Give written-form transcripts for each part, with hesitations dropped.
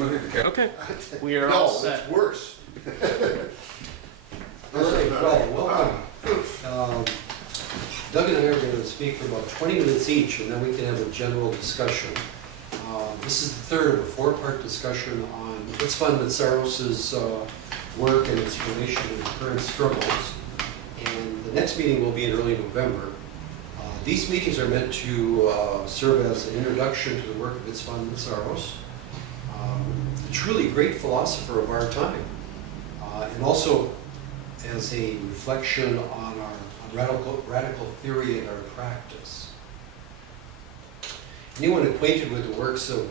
Okay, we are all No, set. it's worse. All right, well, welcome. Doug and I are going to speak for about 20 minutes each, and then we can have a general discussion. This is the third of a four-part discussion on what's fun Meszaros' work and its relation to the current struggles. And the next meeting will be in early November. These meetings are meant to serve as an introduction to the work of Meszaros, a truly great philosopher of our time, and also as a reflection on radical theory and our practice. Anyone acquainted with the works of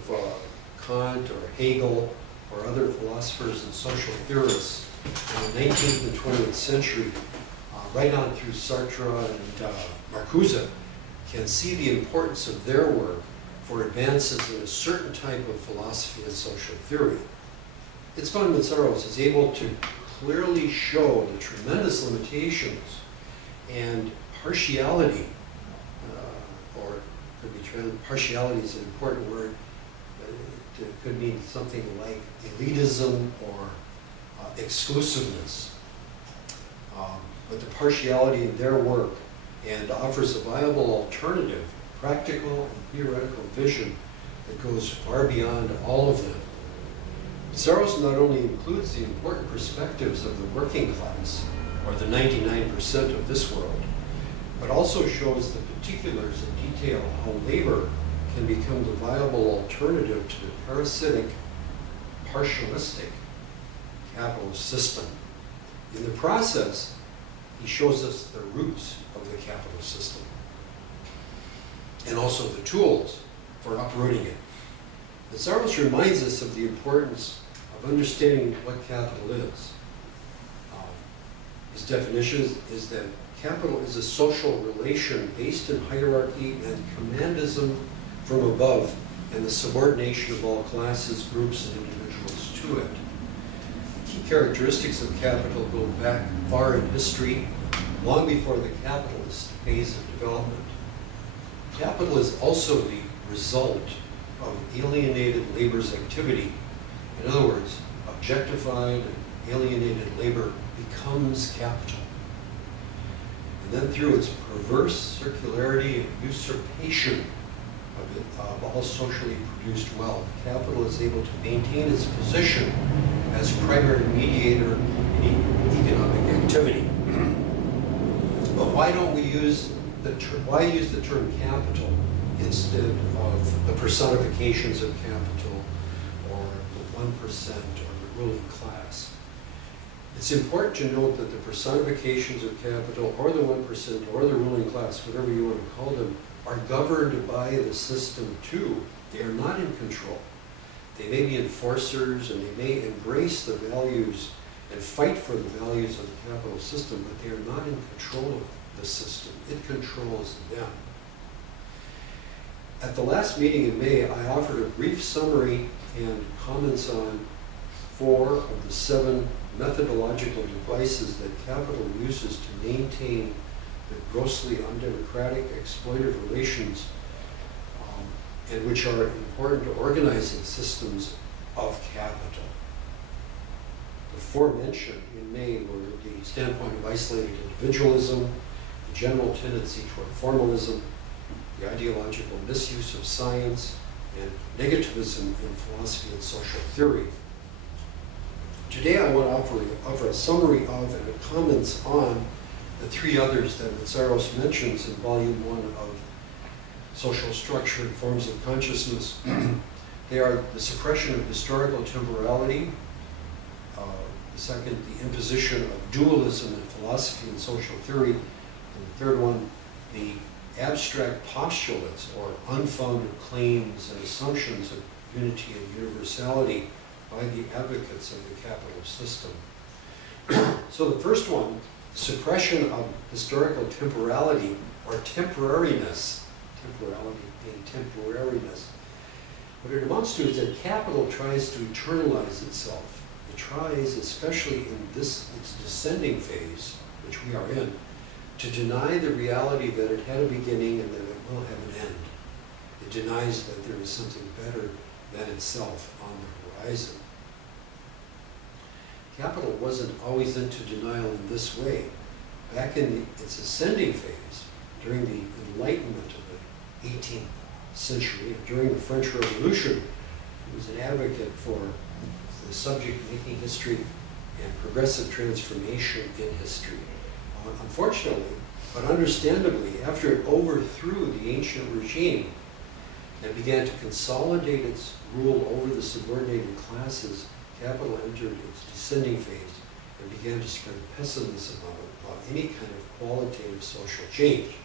Kant or Hegel or other philosophers and social theorists in the 19th and 20th century, right on through Sartre and Marcuse, can see the importance of their work for advances in a certain type of philosophy and social theory. It's fun Meszaros is able to clearly show the tremendous limitations and partiality, or could be partiality is an important word. It could mean something like elitism or exclusiveness. But the partiality in their work and offers a viable alternative, practical and theoretical vision that goes far beyond all of them. Meszaros not only includes the important perspectives of the working class, or the 99% of this world, but also shows the particulars and detail how labor can become the viable alternative to the parasitic, partialistic capitalist system. In the process, he shows us the roots of the capitalist system and also the tools for uprooting it. Meszaros reminds us of the importance of understanding what capital is. His definition is that capital is a social relation based in hierarchy and commandism from above and the subordination of all classes, groups, and individuals to it. Key characteristics of capital go back far in history, long before the capitalist phase of development. Capital is also the result of alienated labor's activity. In other words, objectified and alienated labor becomes capital. And then through its perverse circularity and usurpation of all socially produced wealth, capital is able to maintain its position as primary mediator in economic activity. But why don't we use the term capital instead of the personifications of capital or the 1% or the ruling class? It's important to note that the personifications of capital or the 1% or the ruling class, whatever you want to call them, are governed by the system too. They are not in control. They may be enforcers and they may embrace the values and fight for the values of the capital system, but they are not in control of the system. It controls them. At the last meeting in May, I offered a brief summary and comments on 4 of the 7 methodological devices that capital uses to maintain the grossly undemocratic, exploitive relations and which are important to organizing systems of capital. The 4 mentioned in May were the standpoint of isolated individualism, the general tendency toward formalism, the ideological misuse of science, and negativism in philosophy and social theory. Today I want to offer a summary of and comments on the 3 others that Meszaros mentions in Volume 1 of Social Structure and Forms of Consciousness. They are the suppression of historical temporality, the second, the imposition of dualism in philosophy and social theory, and the third one, the abstract postulates or unfounded claims and assumptions of unity and universality by the advocates of the capitalist system. So the first one, suppression of historical temporality or temporariness, temporality being temporariness. What it amounts to is that capital tries to eternalize itself. It tries, especially in its descending phase, which we are in, to deny the reality that it had a beginning and that it will have an end. It denies that there is something better than itself on the horizon. Capital wasn't always into denial in this way. Back in its ascending phase, during the Enlightenment of the 18th century, during the French Revolution, it was an advocate for the subject making history and progressive transformation in history. Unfortunately, but understandably, after it overthrew the ancient regime and began to consolidate its rule over the subordinated classes, capital entered its descending phase and began to spread pessimism about any kind of qualitative social change.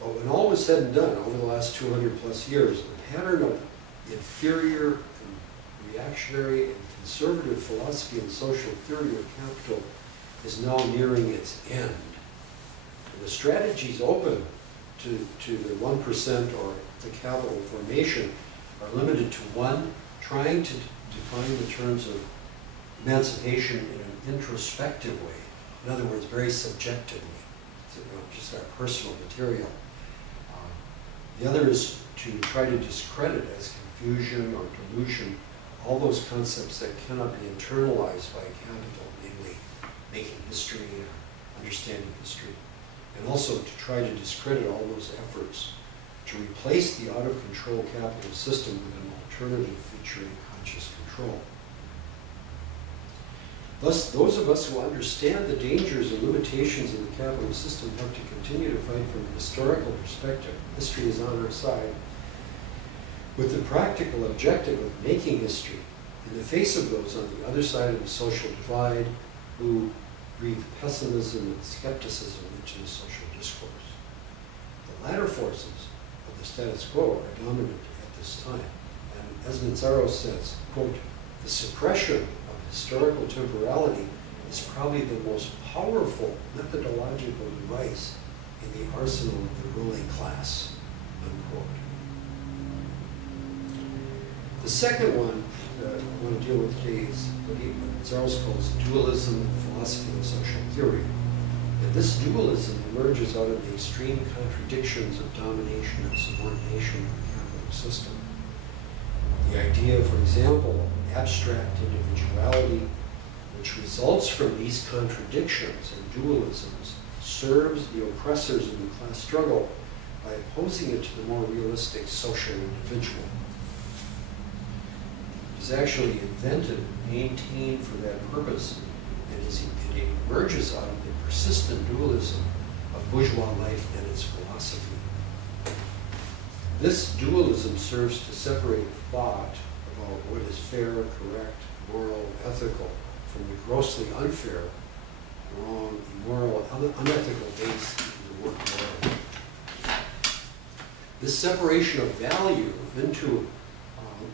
But when all was said and done over the last 200 plus years, the pattern of inferior and reactionary and conservative philosophy and social theory of capital is now nearing its end. And the strategies open to the 1% or the capital formation are limited to one, trying to define the terms of emancipation in an introspective way. In other words, very subjectively, so, just our personal material. The other is to try to discredit as confusion or delusion all those concepts that cannot be internalized by capital, namely making history or understanding history. And also to try to discredit all those efforts to replace the out-of-control capitalist system with an alternative featuring conscious control. Thus, those of us who understand the dangers and limitations of the capitalist system have to continue to fight from a historical perspective. History is on our side, with the practical objective of making history in the face of those on the other side of the social divide who breathe pessimism and skepticism into the social discourse. The latter forces of the status quo are dominant at this time. And as Meszaros says, quote, the suppression of historical temporality is probably the most powerful methodological device in the arsenal of the ruling class, unquote. The second one that I want to deal with today is what Meszaros calls dualism, philosophy, and social theory. And this dualism emerges out of the extreme contradictions of domination and subordination of the capitalist system. The idea, for example, of abstract individuality, which results from these contradictions and dualisms, serves the oppressors in the class struggle by opposing it to the more realistic social individual. It is actually invented and maintained for that purpose, and it emerges out of the persistent dualism of bourgeois life and its philosophy. This dualism serves to separate thought about what is fair, correct, moral, ethical, from the grossly unfair, wrong, immoral, unethical base of the work world. This separation of value into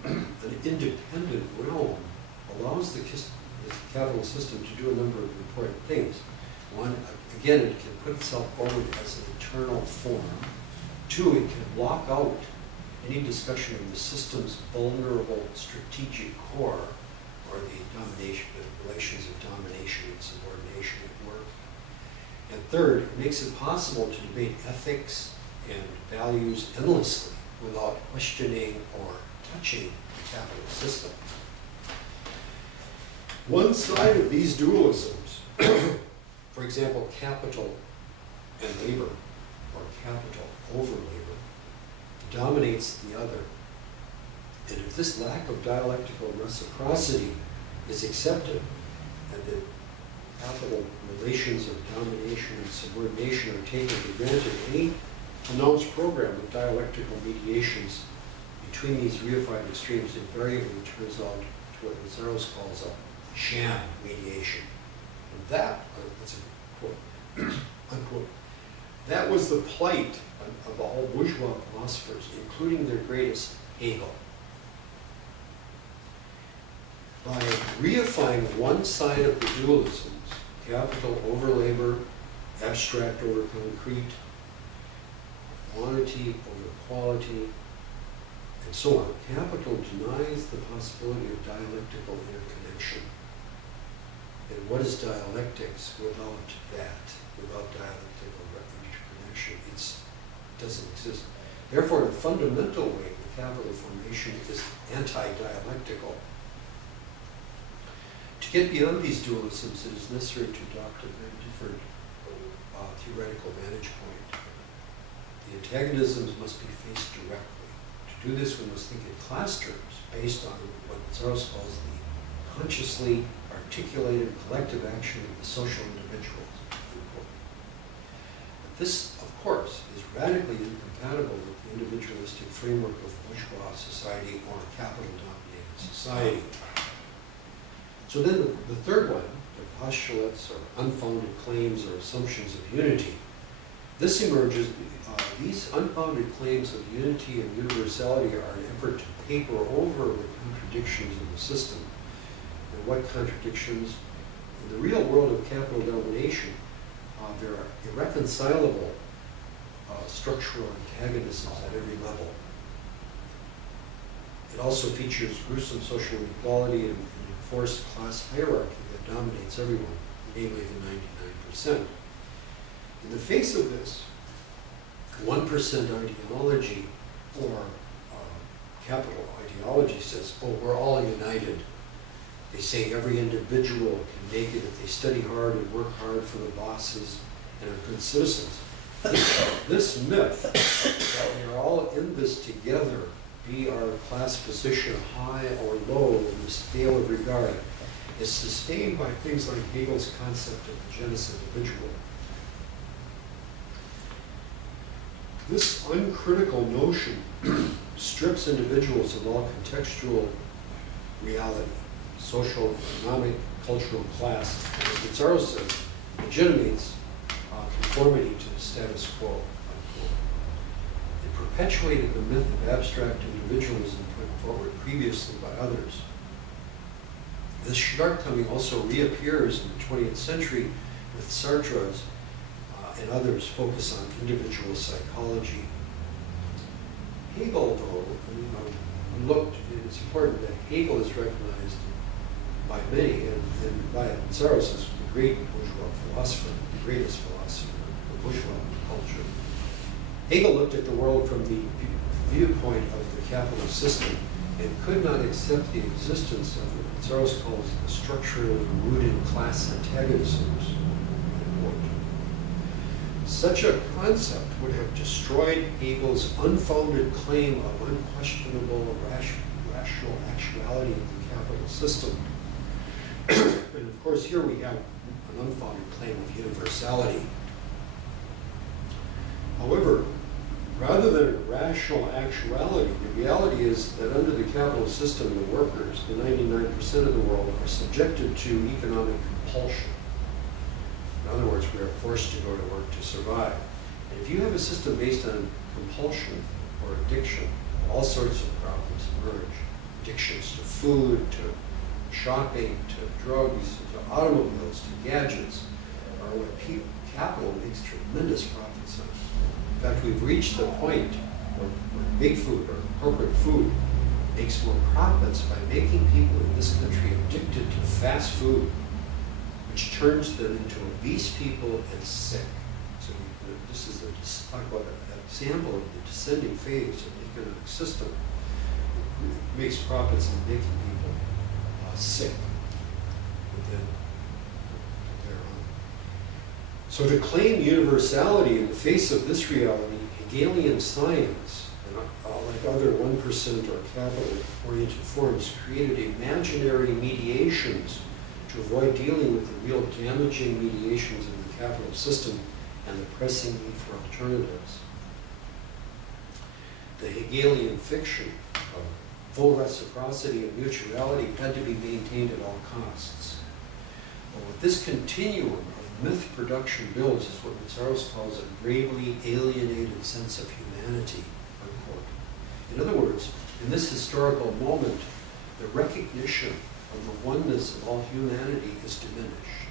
an independent realm allows the capitalist system to do a number of important things. One, again, it can put itself forward as an eternal form. Two, it can block out any discussion of the system's vulnerable strategic core, or the relations of domination and subordination at work. And third, it makes it possible to debate ethics and values endlessly without questioning or touching the capitalist system. One side of these dualisms, for example, capital and labor, or capital over labor, dominates the other. And if this lack of dialectical reciprocity is accepted, and the capital relations of domination and subordination are taken for granted, any announced program of dialectical mediations between these reified extremes invariably turns out to what Meszaros calls a sham mediation. And that, that's a quote, unquote, that was the plight of all bourgeois philosophers, including their greatest, Hegel. By reifying one side of the dualisms, capital over labor, abstract over concrete, quantity over quality, and so on, capital denies the possibility of dialectical interconnection. And what is dialectics without that, without dialectical interconnection? It doesn't exist. Therefore, in a fundamental way, the capital formation is anti-dialectical. To get beyond these dualisms, it is necessary to adopt a very different theoretical vantage point. The antagonisms must be faced directly. To do this, we must think in class terms, based on what Meszaros calls the consciously articulated collective action of the social individuals. But this, of course, is radically incompatible with the individualistic framework of bourgeois society or a capital-dominated society. So then the third one, the postulates or unfounded claims or assumptions of unity. This emerges, these unfounded claims of unity and universality are an effort to paper over the contradictions of the system. And what contradictions? In the real world of capital domination, there are irreconcilable structural antagonisms at every level. It also features gruesome social inequality and enforced class hierarchy that dominates everyone, namely the 99%. In the face of this, 1% ideology or capital ideology says, oh, we're all united. They say every individual can make it if they study hard and work hard for the bosses and are good citizens. This myth that we're all in this together, be our class position high or low in the scale of regard, is sustained by things like Hegel's concept of the genus individual. This uncritical notion strips individuals of all contextual reality, social, economic, cultural class, and as Meszaros says, legitimates conformity to the status quo. Unquote. It perpetuated the myth of abstract individualism put forward previously by others. This shortcoming also reappears in the 20th century with Sartre's and others focus on individual psychology. Hegel, though, it's important that Hegel is recognized by many and by Meszaros as the great bourgeois philosopher, the greatest philosopher of bourgeois culture. Hegel looked at the world from the viewpoint of the capitalist system and could not accept the existence of what Meszaros calls the structurally rooted class antagonisms. Such a concept would have destroyed Hegel's unfounded claim of unquestionable rational actuality of the capital system. And of course, here we have an unfounded claim of universality. However, rather than a rational actuality, the reality is that under the capital system, the workers, the 99% of the world, are subjected to economic compulsion. In other words, we are forced to go to work to survive. And if you have a system based on compulsion or addiction, all sorts of problems emerge. Addictions to food, to shopping, to drugs, to automobiles, to gadgets, are what capital makes tremendous profits on. In fact, we've reached the point where big food or corporate food makes more profits by making people in this country addicted to fast food, which turns them into obese people and sick. So this is talk about an example of the descending phase of the economic system. It makes profits in making people sick within thereon. So to claim universality in the face of this reality, Hegelian science, like other 1% or capital-oriented forms, created imaginary mediations to avoid dealing with the real damaging mediations in the capital system and the pressing need for alternatives. The Hegelian fiction of full reciprocity and mutuality had to be maintained at all costs. But what this continuum of myth production builds is what Meszaros calls a gravely alienated sense of humanity, unquote. In other words, in this historical moment, the recognition of the oneness of all humanity is diminished.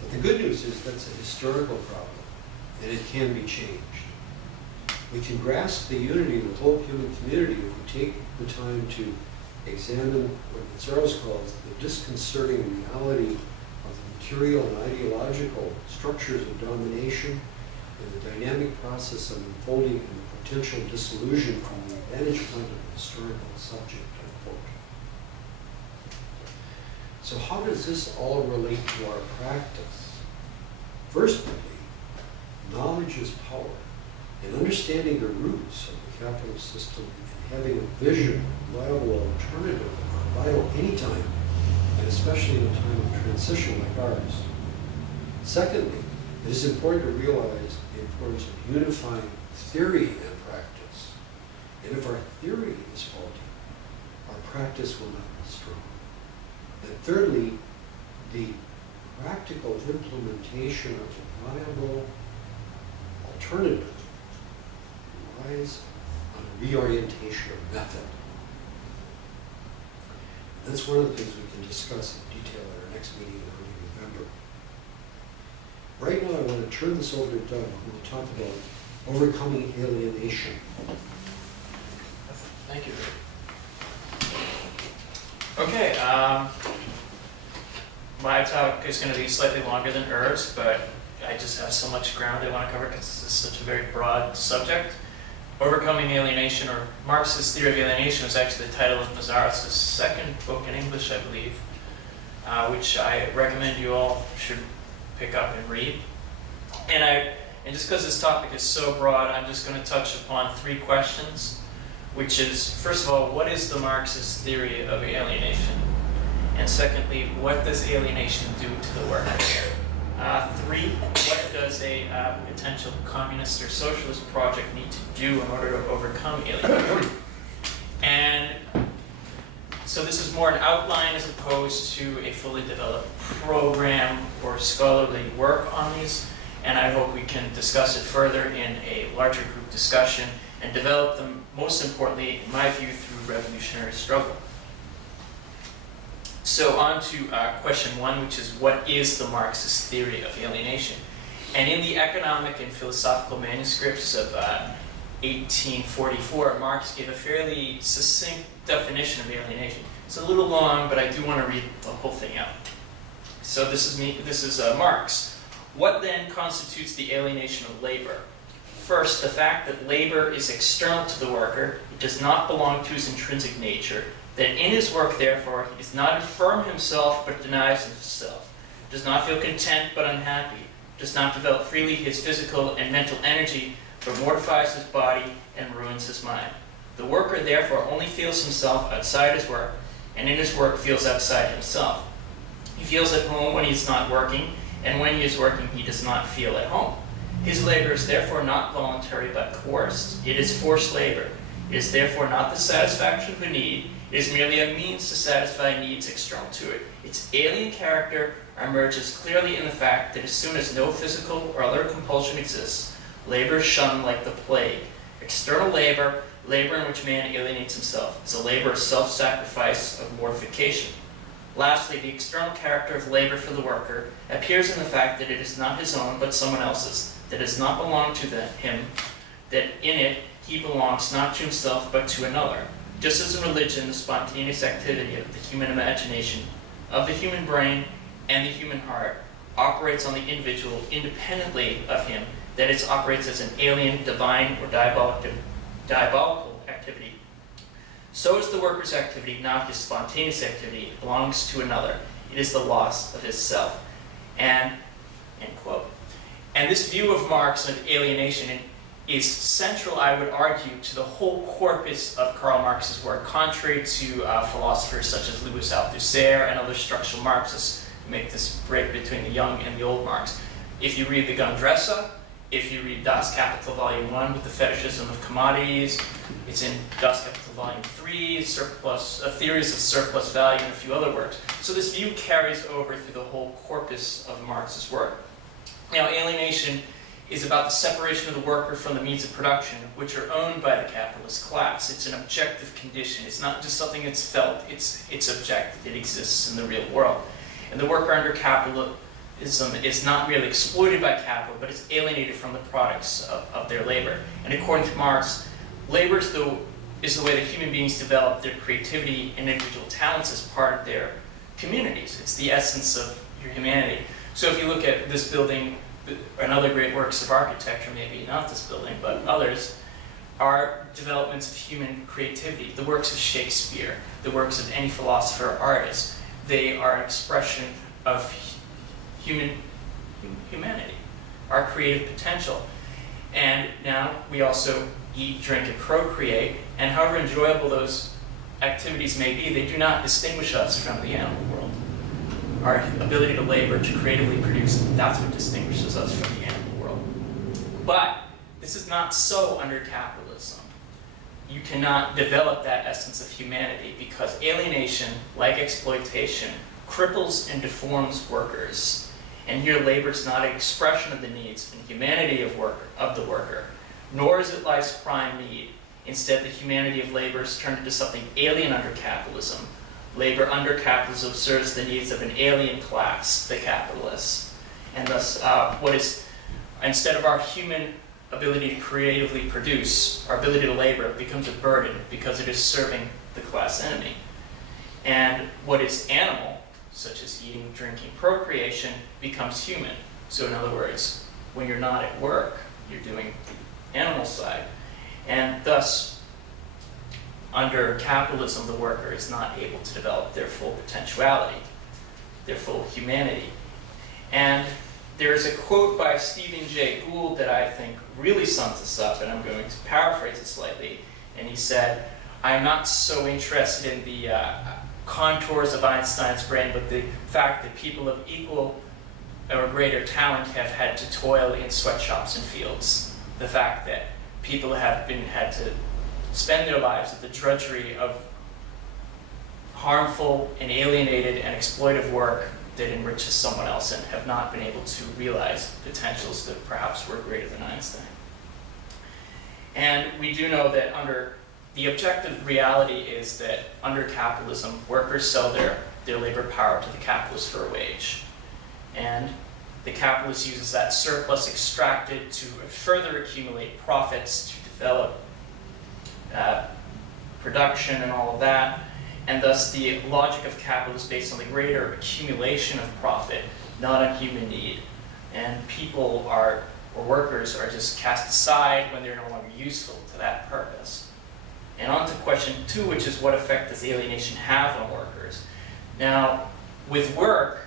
But the good news is that's a historical problem, and it can be changed. We can grasp the unity of the whole human community if we take the time to examine what Meszaros calls the disconcerting reality of the material and ideological structures of domination in the dynamic process of unfolding and the potential disillusion from the vantage point of the historical subject, unquote. So how does this all relate to our practice? Firstly, knowledge is power, and understanding the roots of the capitalist system and having a vision, a viable alternative are vital anytime, and especially in a time of transition like ours. Secondly, it is important to realize the importance of unifying theory and practice. And if our theory is faulty, our practice will not be strong. And thirdly, the practical implementation of a viable alternative relies on a reorientation of method. That's one of the things we can discuss in detail at our next meeting in early November. Right now, I want to turn this over to Doug, who will talk about overcoming alienation. Thank you. Okay, my talk is going to be slightly longer than Irv's, but I just have so much ground I want to cover because this is such a very broad subject. Overcoming Alienation, or Marxist Theory of Alienation, was actually the title of Meszaros' second book in English, I believe, which I recommend you all should pick up and read. And just because this topic is so broad, I'm just going to touch upon three questions, which is, first of all, what is the Marxist theory of alienation? And secondly, what does alienation do to the worker? Three, what does a potential communist or socialist project need to do in order to overcome alienation? And so this is more an outline as opposed to a fully developed program or scholarly work on these. And I hope we can discuss it further in a larger group discussion and develop them, most importantly, in my view, through revolutionary struggle. So on to question one, which is, what is the Marxist theory of alienation? And in the economic and philosophical manuscripts of 1844, Marx gave a fairly succinct definition of alienation. It's a little long, but I do want to read the whole thing out. So this is Marx. What then constitutes the alienation of labor? First, the fact that labor is external to the worker, it does not belong to his intrinsic nature, that in his work, therefore, he does not affirm himself but denies himself, does not feel content but unhappy, does not develop freely his physical and mental energy, but mortifies his body and ruins his mind. The worker, therefore, only feels himself outside his work, and in his work feels outside himself. He feels at home when he is not working, and when he is working, he does not feel at home. His labor is therefore not voluntary but coerced. It is forced labor. It is therefore not the satisfaction of a need. It is merely a means to satisfy needs external to it. Its alien character emerges clearly in the fact that as soon as no physical or other compulsion exists, labor is shunned like the plague. External labor, labor in which man alienates himself, is a labor of self-sacrifice, of mortification. Lastly, the external character of labor for the worker appears in the fact that it is not his own but someone else's, that does not belong to him, that in it he belongs not to himself but to another. Just as in religion, the spontaneous activity of the human imagination, of the human brain, and the human heart operates on the individual independently of him, that is, operates as an alien, divine, or diabolical activity. So is the worker's activity not his spontaneous activity. It belongs to another. It is the loss of his self. And, end quote. And this view of Marx of alienation is central, I would argue, to the whole corpus of Karl Marx's work, contrary to philosophers such as Louis Althusser and other structural Marxists who make this break between the young and the old Marx. If you read the Grundrisse, if you read Das Kapital Volume 1 with the fetishism of commodities, it's in Das Kapital Volume 3, Theories of Surplus Value, and a few other works. So this view carries over through the whole corpus of Marx's work. Now, alienation is about the separation of the worker from the means of production, which are owned by the capitalist class. It's an objective condition. It's not just something that's felt. It's objective. It exists in the real world. And the worker under capitalism is not merely exploited by capital, but is alienated from the products of their labor. And according to Marx, labor is the way that human beings develop their creativity and individual talents as part of their communities. It's the essence of your humanity. So if you look at this building and other great works of architecture, maybe not this building, but others, are developments of human creativity. The works of Shakespeare, the works of any philosopher or artist, they are an expression of humanity, our creative potential. And now we also eat, drink, and procreate, and however enjoyable those activities may be, they do not distinguish us from the animal world. Our ability to labor, to creatively produce, that's what distinguishes us from the animal world. But this is not so under capitalism. You cannot develop that essence of humanity because alienation, like exploitation, cripples and deforms workers. And here labor is not an expression of the needs and humanity of the worker, nor is it life's prime need. Instead, the humanity of labor is turned into something alien under capitalism. Labor under capitalism serves the needs of an alien class, the capitalists. And thus, instead of our human ability to creatively produce, our ability to labor becomes a burden because it is serving the class enemy. And what is animal, such as eating, drinking, procreation, becomes human. So in other words, when you're not at work, you're doing the animal side. And thus, under capitalism, the worker is not able to develop their full potentiality, their full humanity. And there's a quote by Stephen Jay Gould that I think really sums this up, and I'm going to paraphrase it slightly. And he said, "I'm not so interested in the contours of Einstein's brain, but the fact that people of equal or greater talent have had to toil in sweatshops and fields. The fact that people have had to spend their lives at the drudgery of harmful and alienated and exploitive work that enriches someone else and have not been able to realize potentials that perhaps were greater than Einstein." And we do know that the objective reality is that under capitalism, workers sell their labor power to the capitalist for a wage. And the capitalist uses that surplus extracted to further accumulate profits, to develop production and all of that. And thus the logic of capital is based on the greater accumulation of profit, not on human need. And people or workers are just cast aside when they're no longer useful to that purpose. And on to question 2, which is what effect does alienation have on workers? Now, with work,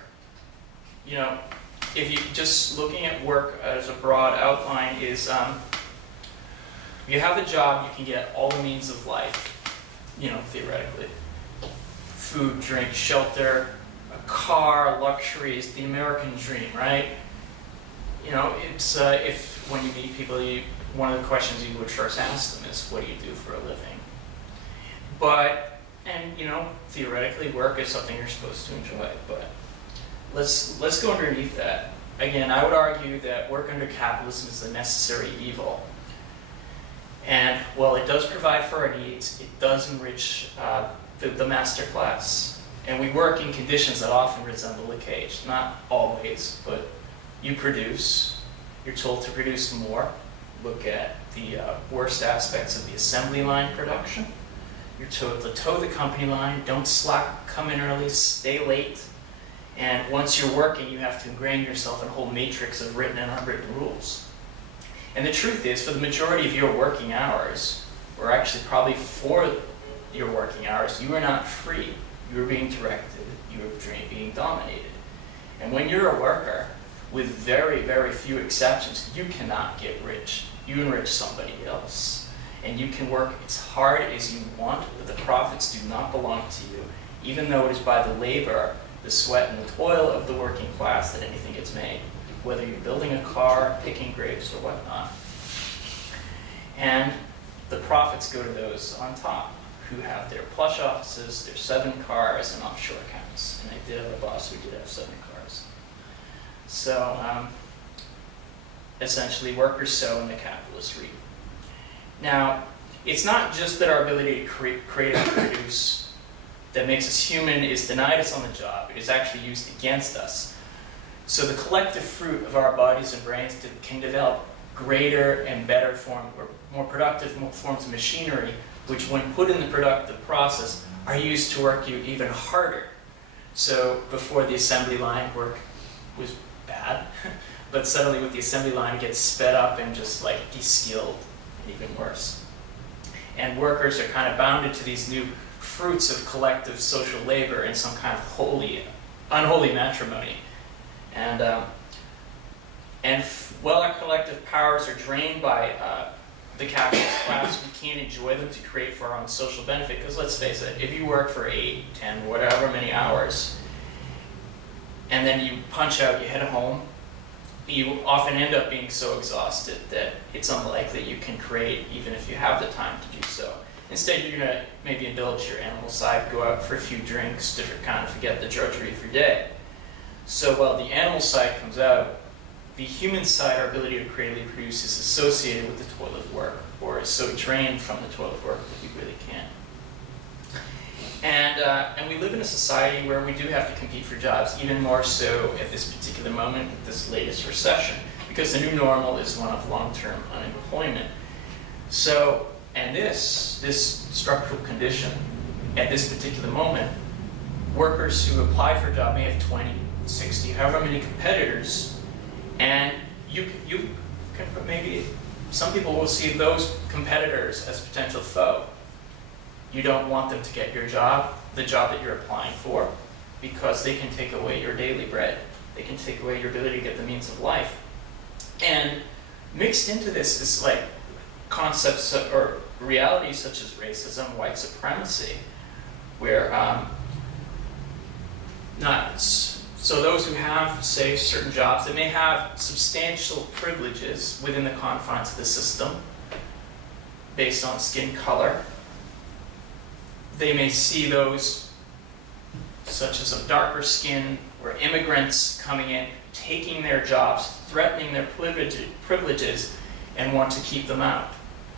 if you just looking at work as a broad outline is, if you have a job, you can get all the means of life, theoretically. Food, drink, shelter, a car, luxuries, the American dream, right? It's if when you meet people, one of the questions you would first ask them is, what do you do for a living? Theoretically, work is something you're supposed to enjoy, but let's go underneath that. Again, I would argue that work under capitalism is a necessary evil. And while it does provide for our needs, it does enrich the master class. And we work in conditions that often resemble a cage. Not always, but you produce. You're told to produce more. Look at the worst aspects of the assembly line production. You're told to toe the company line, don't slack, come in early, stay late. And once you're working, you have to ingrain yourself in a whole matrix of written and unwritten rules. And the truth is, for the majority of your working hours, or actually probably for your working hours, you are not free. You are being directed. You are being dominated. And when you're a worker, with very, very few exceptions, you cannot get rich. You enrich somebody else. And you can work as hard as you want, but the profits do not belong to you, even though it is by the labor, the sweat, and the toil of the working class that anything gets made, whether you're building a car, picking grapes, or whatnot. And the profits go to those on top, who have their plush offices, their 7 cars, and offshore accounts. And I did have a boss who did have 7 cars. So, essentially, workers sow and the capitalists reap. Now, it's not just that our ability to create and produce that makes us human is denied us on the job. It is actually used against us. So the collective fruit of our bodies and brains can develop greater and better form, or more productive forms of machinery, which when put in the productive process are used to work you even harder. So before the assembly line, work was bad. but suddenly with the assembly line it gets sped up and just like de-skilled, and even worse. And workers are kind of bounded to these new fruits of collective social labor in some kind of unholy matrimony. And while our collective powers are drained by the capitalist class, we can't enjoy them to create for our own social benefit. Because let's face it, if you work for 8, 10, whatever many hours, and then you punch out, you head home, you often end up being so exhausted that it's unlikely you can create even if you have the time to do so. Instead, you're going to maybe indulge your animal side, go out for a few drinks, different kind of forget the drudgery of your day. So while the animal side comes out, the human side, our ability to creatively produce, is associated with the toil of work, or is so drained from the toil of work that we really can't. And we live in a society where we do have to compete for jobs, even more so at this particular moment, at this latest recession, because the new normal is one of long-term unemployment. So, and this structural condition, at this particular moment, workers who apply for a job may have 20, 60, however many competitors, and you can maybe, some people will see those competitors as a potential foe. You don't want them to get your job, the job that you're applying for, because they can take away your daily bread. They can take away your ability to get the means of life. And mixed into this is like concepts or realities such as racism, white supremacy, where so those who have, say, certain jobs, they may have substantial privileges within the confines of the system based on skin color. They may see those, such as of darker skin, or immigrants coming in, taking their jobs, threatening their privileges, and want to keep them out.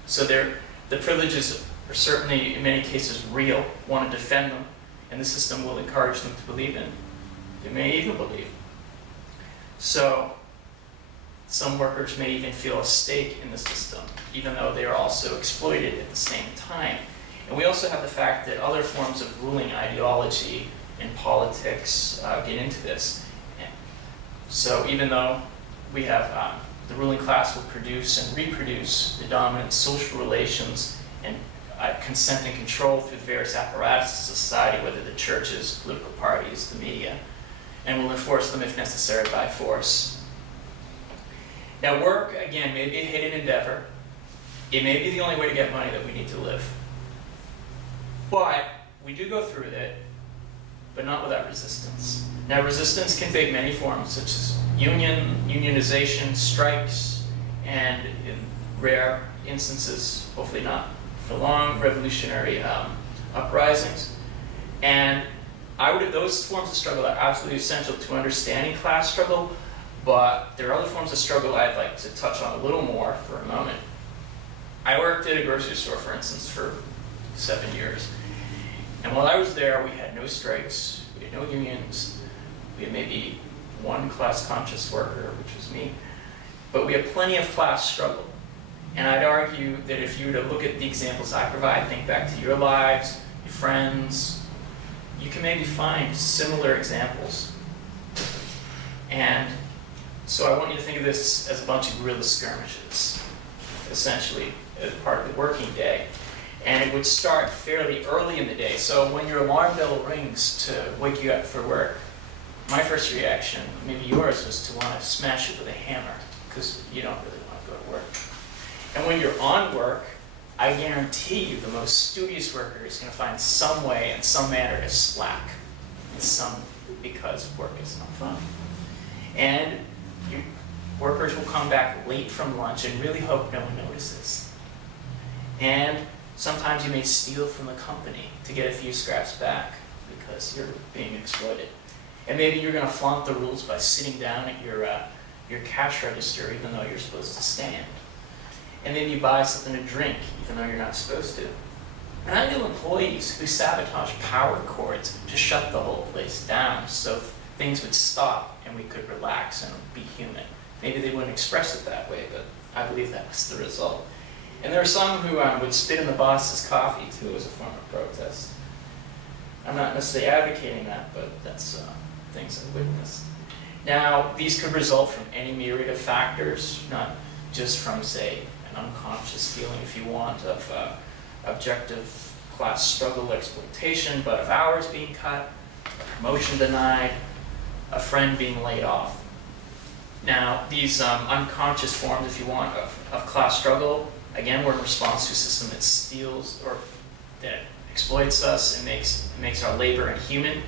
So the privileges are certainly, in many cases, real, want to defend them, and the system will encourage them to believe in. They may even believe. So some workers may even feel a stake in the system, even though they are also exploited at the same time. And we also have the fact that other forms of ruling ideology and politics get into this. And so even though we have the ruling class will produce and reproduce the dominant social relations and consent and control through the various apparatuses of society, whether the churches, political parties, the media, and will enforce them if necessary by force. Now work, again, may be a hidden endeavor. It may be the only way to get money that we need to live. But we do go through it, but not without resistance. Now resistance can take many forms, such as unionization, strikes, and in rare instances, hopefully not for long, revolutionary uprisings. And those forms of struggle are absolutely essential to understanding class struggle, but there are other forms of struggle I'd like to touch on a little more for a moment. I worked at a grocery store, for instance, for 7 years. And while I was there, we had no strikes, we had no unions, we had maybe one class-conscious worker, which was me, but we had plenty of class struggle. And I'd argue that if you were to look at the examples I provide, think back to your lives, your friends, you can maybe find similar examples. And so I want you to think of this as a bunch of guerrilla skirmishes, essentially, as part of the working day. And it would start fairly early in the day. So when your alarm bell rings to wake you up for work, my first reaction, maybe yours, was to want to smash it with a hammer, because you don't really want to go to work. And when you're on work, I guarantee you the most studious worker is going to find some way and some manner to slack, because work is not fun. And workers will come back late from lunch and really hope no one notices. And sometimes you may steal from the company to get a few scraps back because you're being exploited. And maybe you're going to flaunt the rules by sitting down at your cash register even though you're supposed to stand. And maybe you buy something to drink even though you're not supposed to. And I knew employees who sabotage power cords to shut the whole place down so things would stop and we could relax and be human. Maybe they wouldn't express it that way, but I believe that was the result. And there are some who would spit in the boss's coffee too as a form of protest. I'm not necessarily advocating that, but that's things I've witnessed. Now, these could result from any myriad of factors, not just from, say, an unconscious feeling, if you want, of objective class struggle exploitation, but of hours being cut, a promotion denied, a friend being laid off. Now, these unconscious forms, if you want, of class struggle, again, were in response to a system that steals or that exploits us and makes our labor inhuman.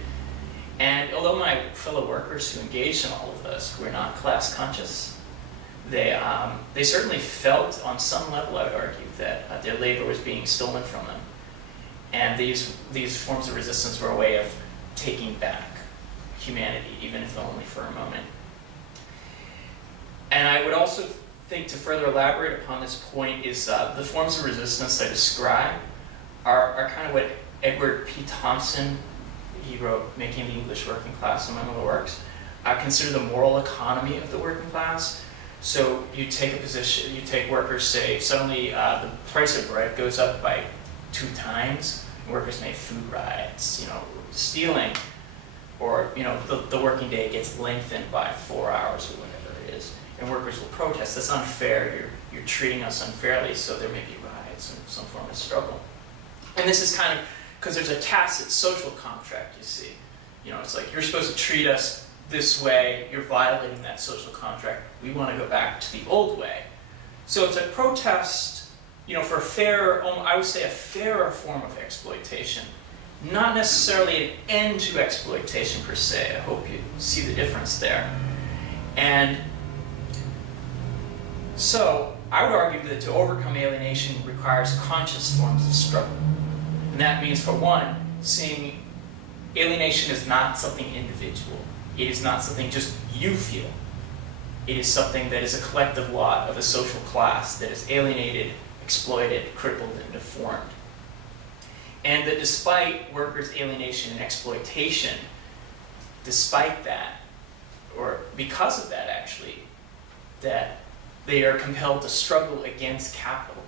And although my fellow workers who engaged in all of this were not class conscious, they certainly felt on some level, I would argue, that their labor was being stolen from them. And these forms of resistance were a way of taking back humanity, even if only for a moment. And I would also think, to further elaborate upon this point, is the forms of resistance I describe are kind of what Edward P. Thompson, he wrote Making the English Working Class, among other works, consider the moral economy of the working class. So you take a position, you take workers, say, suddenly the price of bread goes up by 2 times, workers make food riots, stealing, or the working day gets lengthened by 4 hours or whatever it is, and workers will protest. That's unfair, you're treating us unfairly, so there may be riots and some form of struggle. And this is kind of, because there's a tacit social contract, you see. It's like, you're supposed to treat us this way, you're violating that social contract, we want to go back to the old way. So it's a protest, for a fairer, I would say a fairer form of exploitation. Not necessarily an end to exploitation per se. I hope you see the difference there. And so I would argue that to overcome alienation requires conscious forms of struggle. And that means, for one, seeing alienation is not something individual. It is not something just you feel. It is something that is a collective lot of a social class that is alienated, exploited, crippled, and deformed. And that despite workers' alienation and exploitation, despite that, or because of that actually, that they are compelled to struggle against capital,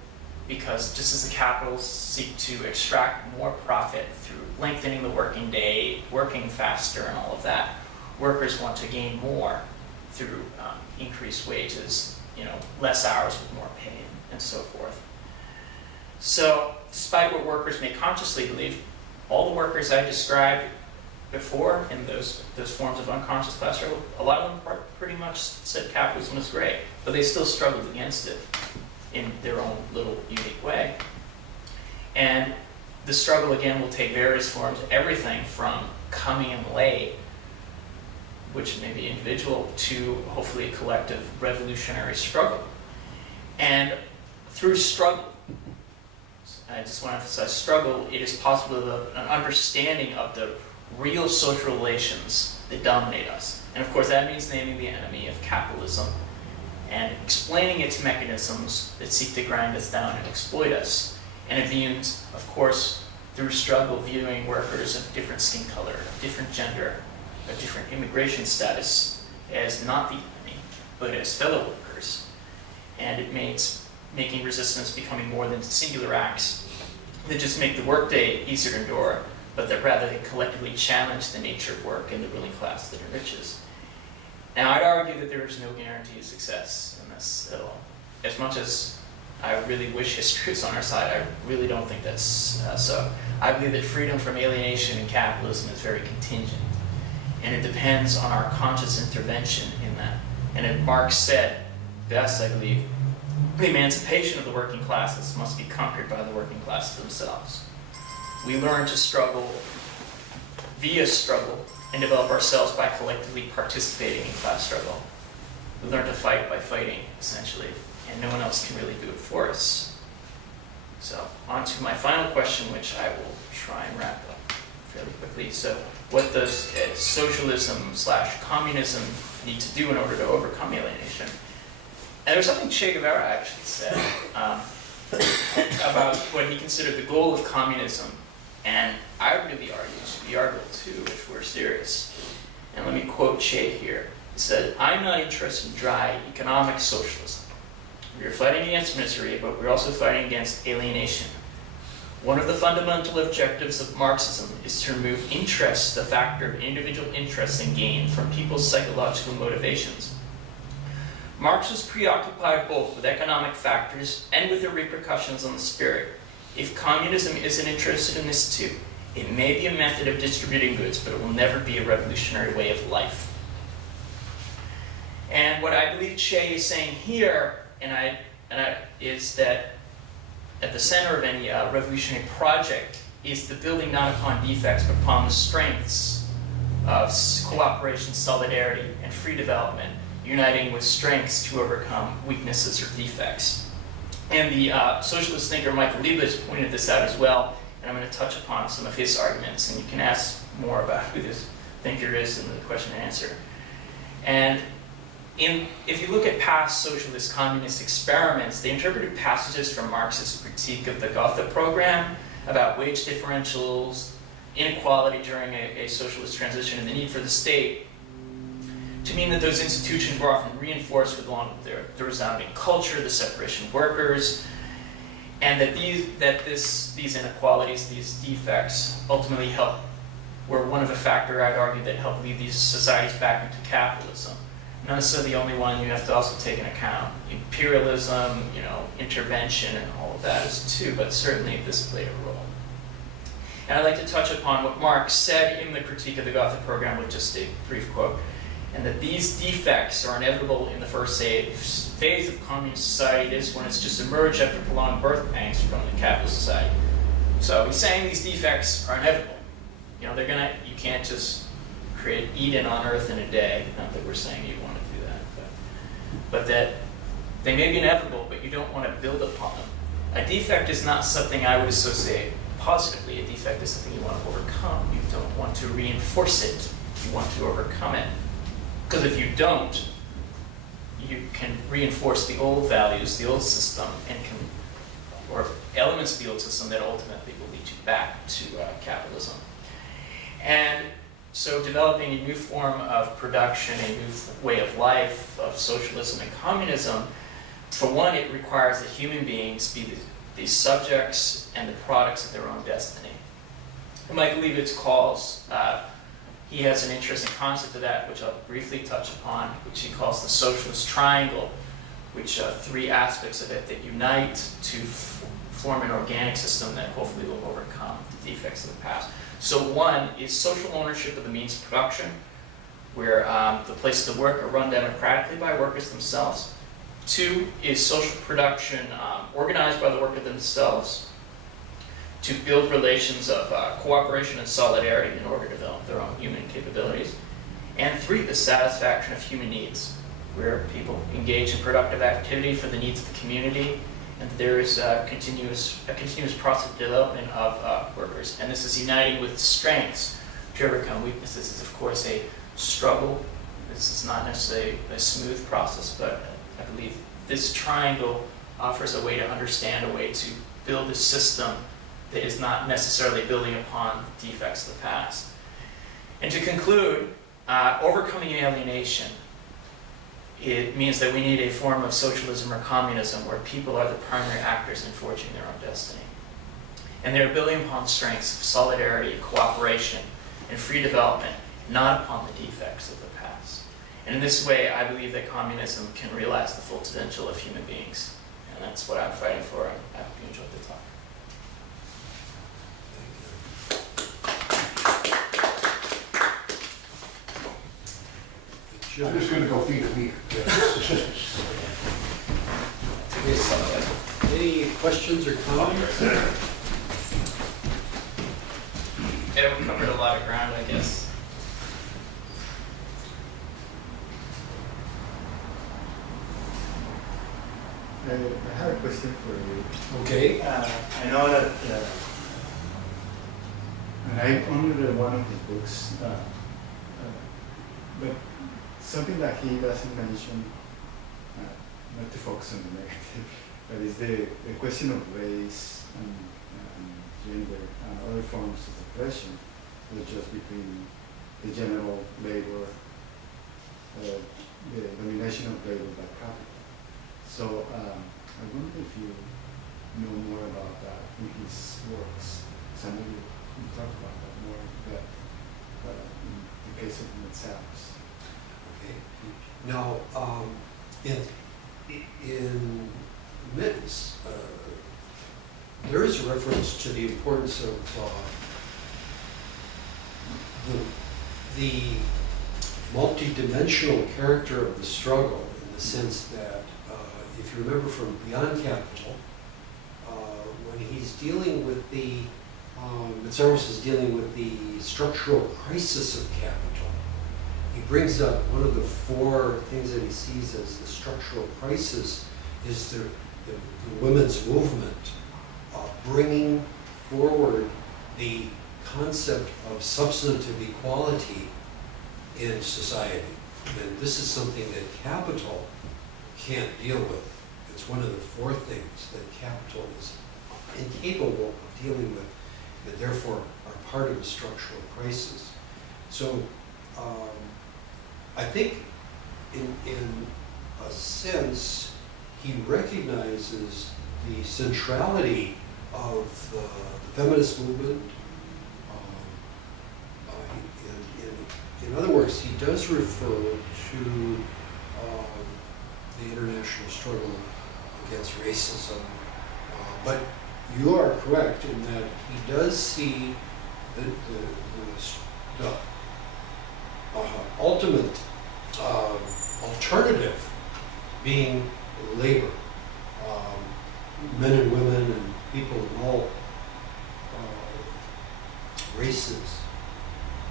because just as the capitals seek to extract more profit through lengthening the working day, working faster and all of that, workers want to gain more through increased wages, less hours with more pay, and so forth. So, despite what workers may consciously believe, all the workers I described before in those forms of unconscious class struggle, a lot of them pretty much said capitalism was great, but they still struggled against it in their own little unique way. And the struggle, again, will take various forms, everything from coming in late, which may be individual, to hopefully a collective revolutionary struggle. And through struggle, I just want to emphasize struggle, it is possible to an understanding of the real social relations that dominate us. And of course that means naming the enemy of capitalism and explaining its mechanisms that seek to grind us down and exploit us. And it means, of course, through struggle, viewing workers of different skin color, of different gender, of different immigration status as not the enemy, but as fellow workers. And it means making resistance becoming more than singular acts that just make the workday easier to endure, but that rather they collectively challenge the nature of work and the ruling class that enriches. Now, I'd argue that there is no guarantee of success in this at all. As much as I really wish history was on our side, I really don't think that's so. I believe that freedom from alienation and capitalism is very contingent, and it depends on our conscious intervention in that. And as Marx said best, I believe, the emancipation of the working classes must be conquered by the working classes themselves. We learn to struggle via struggle and develop ourselves by collectively participating in class struggle. We learn to fight by fighting, essentially, and no one else can really do it for us. So, on to my final question, which I will try and wrap up fairly quickly. So, what does socialism/communism need to do in order to overcome alienation? And there's something Che Guevara actually said about what he considered the goal of communism. And I really argue it should be our goal too, if we're serious. And let me quote Che here. He said, "I'm not interested in dry economic socialism. We are fighting against misery, but we're also fighting against alienation. One of the fundamental objectives of Marxism is to remove interest, the factor of individual interest and gain, from people's psychological motivations. Marx was preoccupied both with economic factors and with the repercussions on the spirit. If communism isn't interested in this too, it may be a method of distributing goods, but it will never be a revolutionary way of life. And what I believe Che is saying here, is that at the center of any revolutionary project is the building not upon defects, but upon the strengths of cooperation, solidarity, and free development, uniting with strengths to overcome weaknesses or defects. And the socialist thinker Michael Liebowitz pointed this out as well, and I'm going to touch upon some of his arguments, and you can ask more about who this thinker is in the question and answer. And if you look at past socialist communist experiments, they interpreted passages from Marx's critique of the Gotha program about wage differentials, inequality during a socialist transition, and the need for the state to mean that those institutions were often reinforced along with the resounding culture, the separation of workers, and that these inequalities, these defects, ultimately were one of the factors, I'd argue, that helped lead these societies back into capitalism. Not necessarily the only one. You have to also take into account imperialism, intervention, and all of that is too, but certainly this played a role. And I'd like to touch upon what Marx said in the critique of the Gotha program with just a brief quote, and that these defects are inevitable in the first phase of communist society. It is when it's just emerged after prolonged birth pangs from the capitalist society. So he's saying these defects are inevitable. You can't just create Eden on earth in a day. Not that we're saying you want to do that, but that they may be inevitable, but you don't want to build upon them. A defect is not something I would associate positively. A defect is something you want to overcome. You don't want to reinforce it. You want to overcome it. Because if you don't, you can reinforce the old values, the old system, or elements of the old system that ultimately will lead you back to capitalism. And so developing a new form of production, a new way of life, of socialism and communism, for one, it requires that human beings be the subjects and the products of their own destiny. And Michael Liebowitz he has an interesting concept of that, which I'll briefly touch upon, which he calls the socialist triangle, which are three aspects of it that unite to form an organic system that hopefully will overcome the defects of the past. So one is social ownership of the means of production, where the places of work are run democratically by workers themselves. Two is social production organized by the workers themselves to build relations of cooperation and solidarity in order to develop their own human capabilities. And three, the satisfaction of human needs, where people engage in productive activity for the needs of the community, and there is a continuous process of development of workers. And this is uniting with strengths to overcome weaknesses. It's of course a struggle. This is not necessarily a smooth process, but I believe this triangle offers a way to understand, a way to build a system that is not necessarily building upon the defects of the past. And to conclude, overcoming alienation, it means that we need a form of socialism or communism where people are the primary actors in forging their own destiny. And they're building upon strengths of solidarity, cooperation, and free development, not upon the defects of the past. And in this way, I believe that communism can realize the full potential of human beings. And that's what I'm fighting for. I hope you enjoyed the talk. I'm just going to go feed a meat. Any questions or comments? Yeah, we covered a lot of ground, I guess. I have a question for you. Okay. I know that, and I only read one of his books, but something that he doesn't mention, not to focus on the negative, but is the question of race and gender and other forms of oppression, not just between the general labor, the domination of labor by capital. So I wonder if you know more about that in his works. So maybe we talk about that more in depth, but in the case of Meszaros. Okay. Now, in Mittens, there is a reference to the importance of the multidimensional character of the struggle, in the sense that, if you remember from Beyond Capital, when he's dealing with the, Meszaros is dealing with the structural crisis of capital, he brings up one of the four things that he sees as the structural crisis is the women's movement, bringing forward the concept of substantive equality in society. And this is something that capital can't deal with. It's one of the four things that capital is incapable of dealing with, and therefore are part of a structural crisis. So I think in a sense, he recognizes the centrality of the feminist movement. In other words, he does refer to the international struggle against racism. But you are correct in that he does see the ultimate alternative being labor. Men and women and people of all races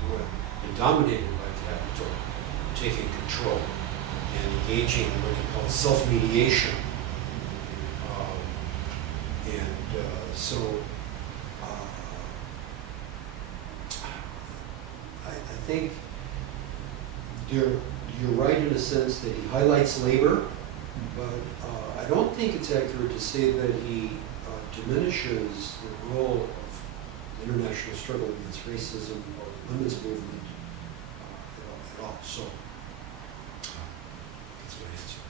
who have been dominated by capital, taking control and engaging in what they call self-mediation. So I think you're right in a sense that he highlights labor, but I don't think it's accurate to say that he diminishes the role of the international struggle against racism or the women's movement at all. So that's my answer.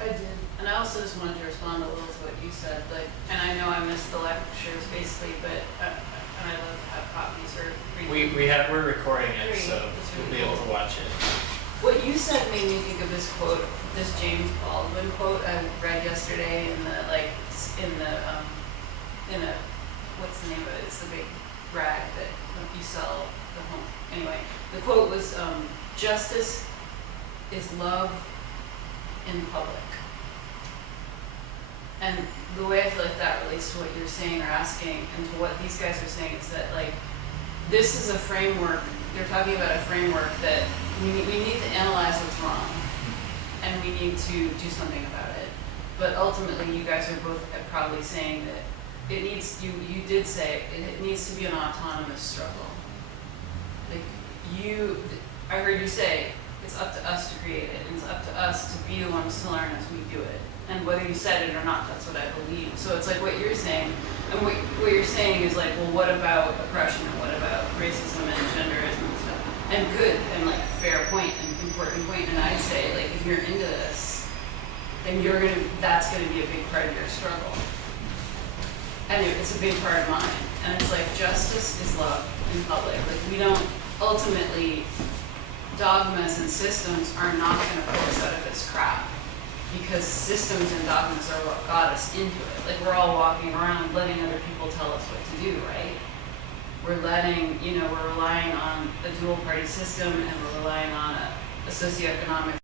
I did, and I also just wanted to respond a little to what you said, like, and I know I missed the lectures basically, but, and I love to have copies or read. We're recording it, Great. so That's you'll really be able cool. to watch it. What you said made me think of this quote, this James Baldwin quote I read yesterday in the, what's the name of it? It's the big rag that you sell the home. Anyway, the quote was, justice is love in public. And the way I feel like that relates to what you're saying or asking and to what these guys are saying is that, like, this is a framework, they're talking about a framework that we need to analyze what's wrong and we need to do something about it. But ultimately, you guys are both probably saying that it needs, you did say it needs to be an autonomous struggle. Like, I heard you say, it's up to us to create it, and it's up to us to be the ones to learn as we do it. And whether you said it or not, that's what I believe. So it's like what you're saying, and what you're saying is like, well, what about oppression, and what about racism and genderism and stuff? And good, and like fair point, and important point. And I'd say, like, if you're into this, then that's gonna be a big part of your struggle. And it's a big part of mine. And it's like, justice is love in public. Like, we don't, ultimately, dogmas and systems are not gonna pull us out of this crap. Because systems and dogmas are what got us into it. Like, we're all walking around letting other people tell us what to do, right? We're relying on a dual party system, and we're relying on a socioeconomic